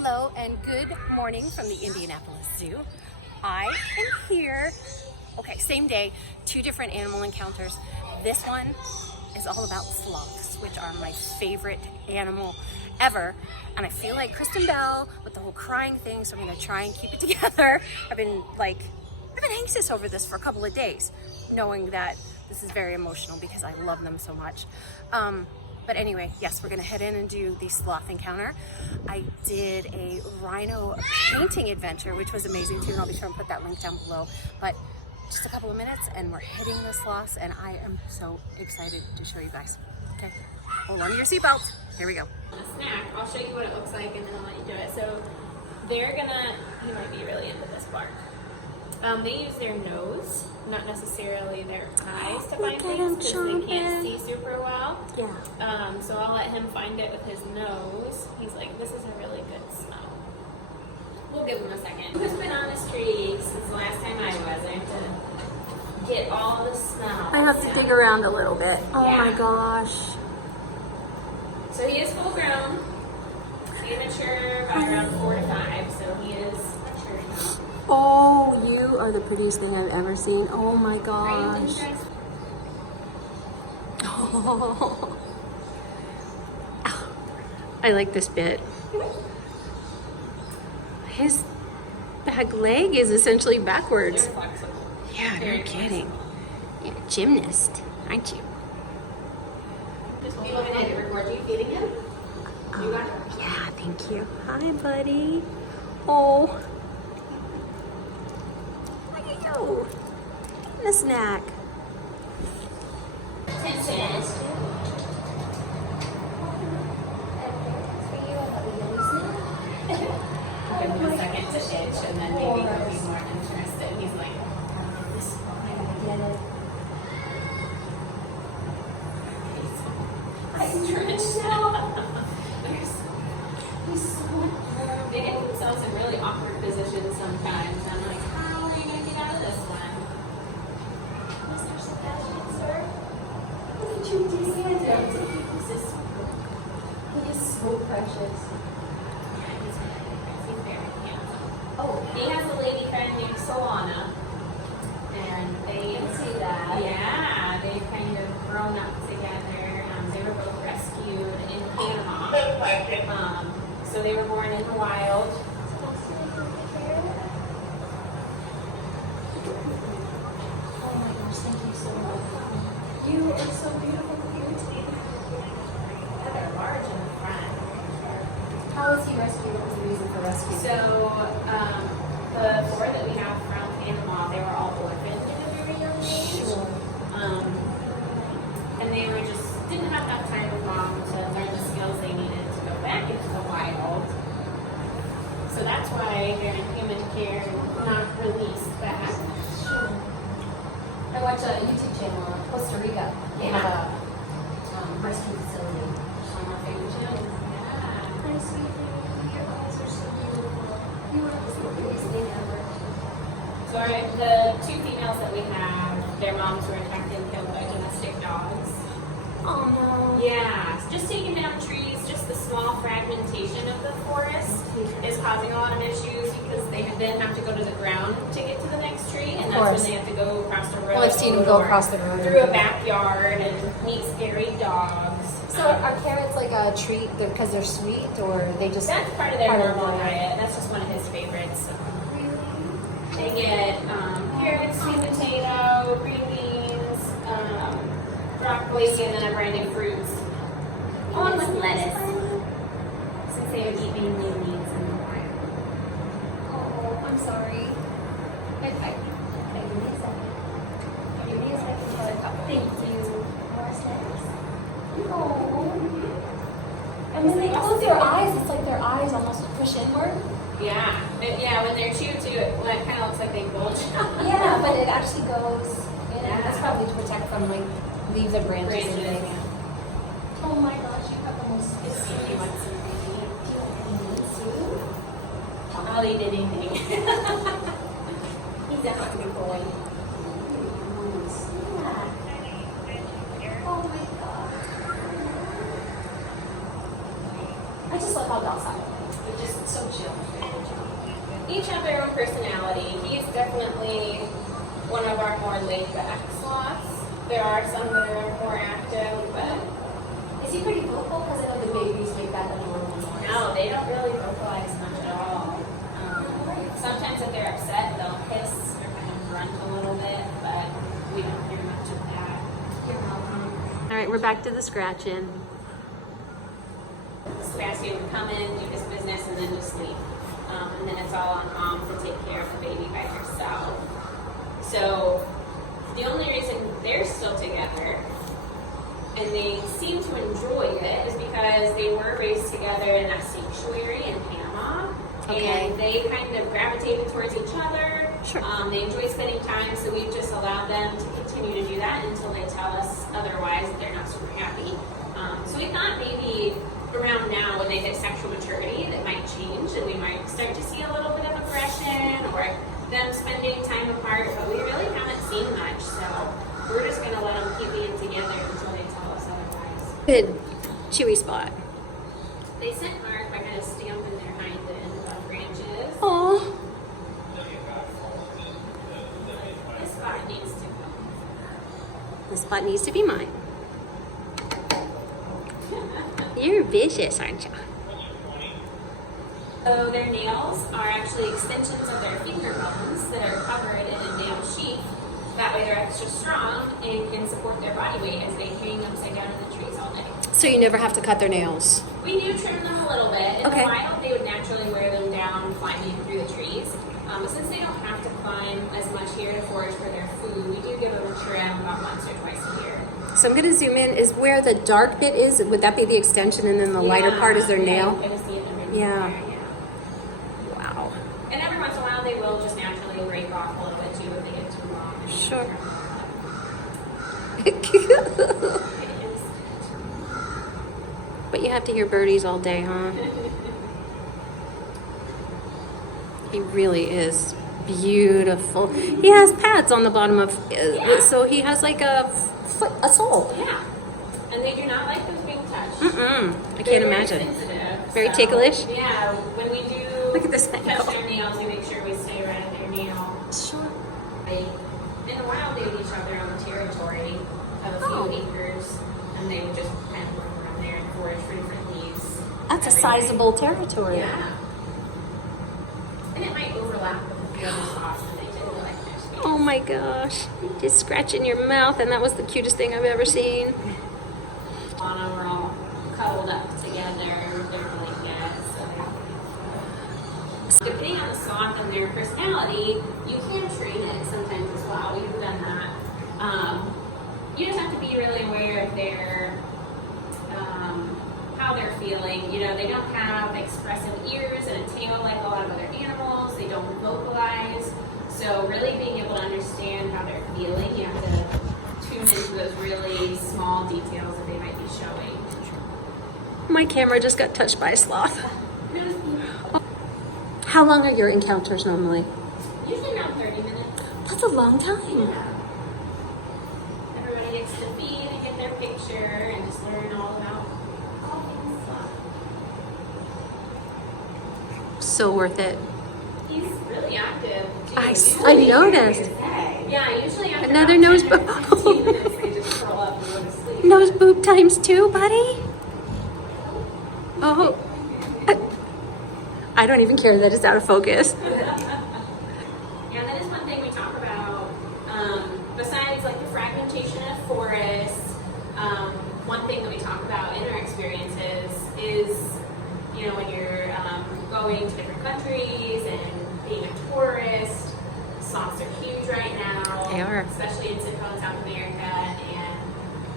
Hello and good morning from the Indianapolis Zoo. I am here, okay, same day, two different animal encounters. This one is all about sloths, which are my favorite animal ever. And I feel like Kristen Bell with the whole crying thing, so I'm gonna try and keep it together. I've been anxious over this for a couple of days, knowing that this is very emotional because I love them so much. But anyway, yes, we're gonna head in and do the sloth encounter. I did a rhino painting adventure, which was amazing too, and I'll be sure and put that link down below. But just a couple of minutes and we're hitting the sloths, and I am so excited to show you guys. Okay, hold on to your seatbelts. Here we go. A snack, I'll show you what it looks like and then I'll let you do it. So they're gonna, you might be really into this bark. They use their nose, not necessarily their eyes to find things because they can't see super well. Yeah. So I'll let him find it with his nose. He's like, this is a really good smell. We'll give him a second. Who's been on this tree since the last time I was? I have to get all the smells. I have to dig around a little bit. Oh Yeah. my gosh. So he is full grown, immature, about around 4 to 5, so he is mature now. Oh, you are the prettiest thing I've ever seen. Oh my Are you gosh. interested? Oh. I like this bit. His back leg is essentially backwards. They're flexible. Yeah, Very no kidding. You're a gymnast, aren't you? Just hold on and record you feeding him. You got it? Yeah, thank you. Hi, buddy. Oh. Look at you. And a snack. Attention. Give him a second to itch and then maybe he'll be more interested. He's like, this one. They get themselves in really awkward positions sometimes. I'm like, how are you going to get out of this one? Mr. Sebastian, sir? Look at you, he is so precious. Yeah, he's very handsome. Oh, he has a lady friend named Solana. And they see that. Yeah, they've kind of grown up together. They were both rescued in Panama. So they were born in the wild. Oh my gosh, thank you so much. You are so beautiful. Yeah, they're large in the front. How was he rescued? What was the reason for rescue? So the 4 that we have from Panama, they were all orphaned at a very young age. Sure. And they were just didn't have enough time with mom to learn the skills they needed to go back into the wild. So that's why they're in human care and not released back. Sure. I watch a YouTube channel in Costa Rica. They have a rescue facility. One more thing to know. Yeah. Hi, sweetie. Your eyes are so beautiful. You are the prettiest thing ever. So the 2 females that we have, their moms were attacked and killed by domestic dogs. Oh no. Yeah, just taking down trees, just the small fragmentation of the forest is causing a lot of issues because they then have to go to the ground to get to the next tree, and that's when they have to go across the road. Well, I've seen them go or across the road. through a backyard and meet scary dogs. So are carrots like a treat because they're sweet, or they just... That's part of their normal diet. That's just one of his favorites. They get carrots, sweet potato, green beans, broccoli, and then a variety of fruits. Along with lettuce. Since they would eat mainly meats in the wild. Oh, I'm sorry. Okay, give me a second. Give me a second. Thank you. More snacks. Oh. And when they close their eyes, it's like their eyes almost push inward. Yeah. Yeah, when they're chewed too, it kind of looks like they bulge. Yeah, but it actually goes in. Yeah. That's probably to protect from like leaves and branches and things. Yeah. Oh my gosh, you have the most... He wants some baby. soup. I'll eat anything. He's a hungry boy. Oh my god. I just love how docile. They're just so chill. Each have their own personality. He's definitely one of our more laid-back sloths. There are some that are more active, but Is he pretty vocal? Because I know the babies make that normal noise. no, they don't really vocalize much at all. Sometimes if they're upset, they'll hiss or kind of grunt a little bit, but we don't hear much of that. You're welcome. All right, we're back to the scratching. Sebastian would come in, do his business, and then just leave. And then it's all on mom to take care of the baby by herself. So the only reason they're still together and they seem to enjoy it is because they were raised together in a sanctuary in Panama. Okay. And they kind of gravitated towards each other. Sure. They enjoy spending time, so we've just allowed them to continue to do that until they tell us otherwise that they're not super happy. So we thought maybe around now when they hit sexual maturity that might change and we might start to see a little bit of aggression or them spending time apart, but we really haven't seen much, so we're just going to let them keep being together until they tell us otherwise. Good chewy spot. They sent Mark by kind of stamping their hind end on branches. Oh, This spot needs to go. this spot needs to be mine. You're vicious, aren't you? So their nails are actually extensions of their finger bones that are covered in a nail sheath. That way they're extra strong and can support their body weight as they hang upside down in the trees all day. So you never have to cut their nails. We do trim them a little bit. In Okay. the wild, they would naturally wear them down climbing through the trees. But since they don't have to climb as much here to forage for their food, we do give them a trim about once or twice a year. So I'm going to zoom in. Is where the dark bit is? Would that be the extension, and then the lighter part is their nail? You can see it underneath Yeah. there, yeah. Wow. And every once in a while, they will just naturally break off a little bit too if they get too long. Sure. It is. But you have to hear birdies all day, huh? He really is beautiful. He has pads on the bottom of, so he has like a foot, a sole. Yeah. And they do not like those being touched. Mm-mm. I They're can't very imagine. sensitive, Very so, ticklish? Yeah. When we do Look at this touch ankle. their nails, we make sure we stay right at their nail. Sure. In the wild, they would each have their own territory of a few Oh. acres, and they would just kind of roam around there and forage for different leaves. That's a every day. sizable territory. Yeah. And it might overlap with the other spots that they didn't like their space. Oh my gosh. You just scratching your mouth, and that was the cutest thing I've ever seen. Lana were all cuddled up together. They're really good. So depending on the sloth and their personality, you can train it sometimes as well. We've done that. You just have to be really aware of their how they're feeling. You know, they don't have expressive ears and a tail like a lot of other animals. They don't vocalize. So really being able to understand how they're feeling, you have to tune into those really small details that they might be showing. My camera just got touched by a sloth. Really, How long are your encounters normally? usually around 30 minutes. That's a long time. Yeah. Everybody gets to feed and get their picture and just learn all about all things sloth. So worth it. He's really active. Too. I Usually- noticed. Yeah, usually after Another about nose 10 boob. to 15 minutes, they just curl up and go to sleep. Nose boob times 2, buddy. Oh. I don't even care that it's out of focus. Yeah, that is one thing we talk about. Besides like the fragmentation of forests, one thing that we talk about in our experiences is, you know, when you're going to different countries and being a tourist, sloths are huge right now. They are. Especially in Central and South America, and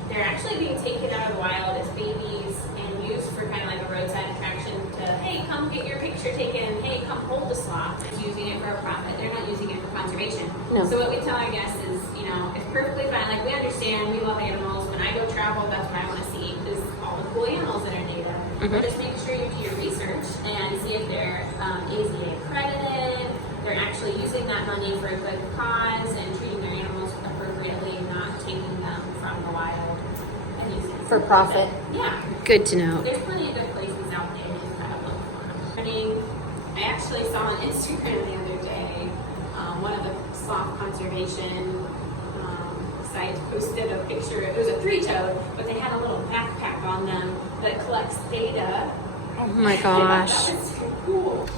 they're actually being taken out of the wild as babies and used for kind of like a roadside attraction to, hey, come get your picture taken, hey, come hold the sloth. They're using it for a profit. They're not using it for conservation. No. So what we tell our guests is, you know, it's perfectly fine. Like, we understand, we love animals. When I go travel, that's what I want to see, is all the cool animals that are native. Mhm. But just make sure you do your research and see if they're AZA accredited, they're actually using that money for a good cause and treating their animals appropriately, not taking them from the wild and using it For profit. Yeah. Good to know. There's plenty of good places out there to kind of look for them. Their actually saw on Instagram the other day, one of the sloth conservation sites posted a picture. It was a three-toed, but they had a little backpack on them that collects data. Oh my gosh. That was so cool.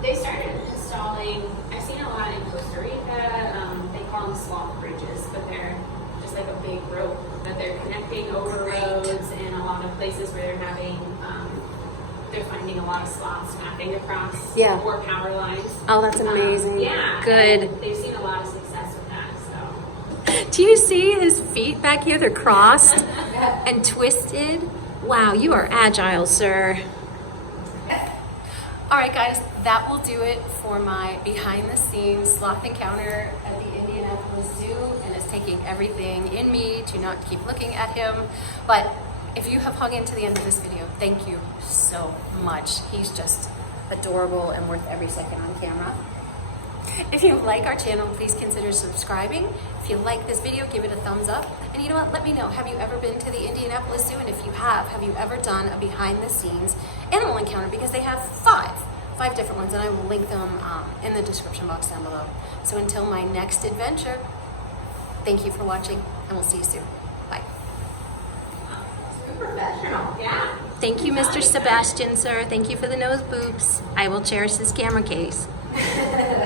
They started installing, I've seen a lot in Costa Rica, they call them sloth bridges, but they're just like a big rope that they're connecting over roads and a lot of places where they're having, they're finding a lot of sloths mapping across or power lines. Oh, that's amazing. Yeah. Good. And they've seen a lot of success with that, so. Do you see his feet back here? They're crossed and twisted. Wow, you are agile, sir. All right, guys, that will do it for my behind-the-scenes sloth encounter at the Indianapolis Zoo, and it's taking everything in me to not keep looking at him. But if you have hung in to the end of this video, thank you so much. He's just adorable and worth every second on camera. If you like our channel, please consider subscribing. If you like this video, give it a thumbs up. And you know what? Let me know. Have you ever been to the Indianapolis Zoo? And if you have you ever done a behind-the-scenes animal encounter? Because they have five different ones, and I will link them in the description box down below. So until my next adventure, thank you for watching, and we'll see you soon. Bye. Super professional, yeah. Thank you, Mr. Sebastian, sir. Thank you for the nose boops. I will cherish this camera case.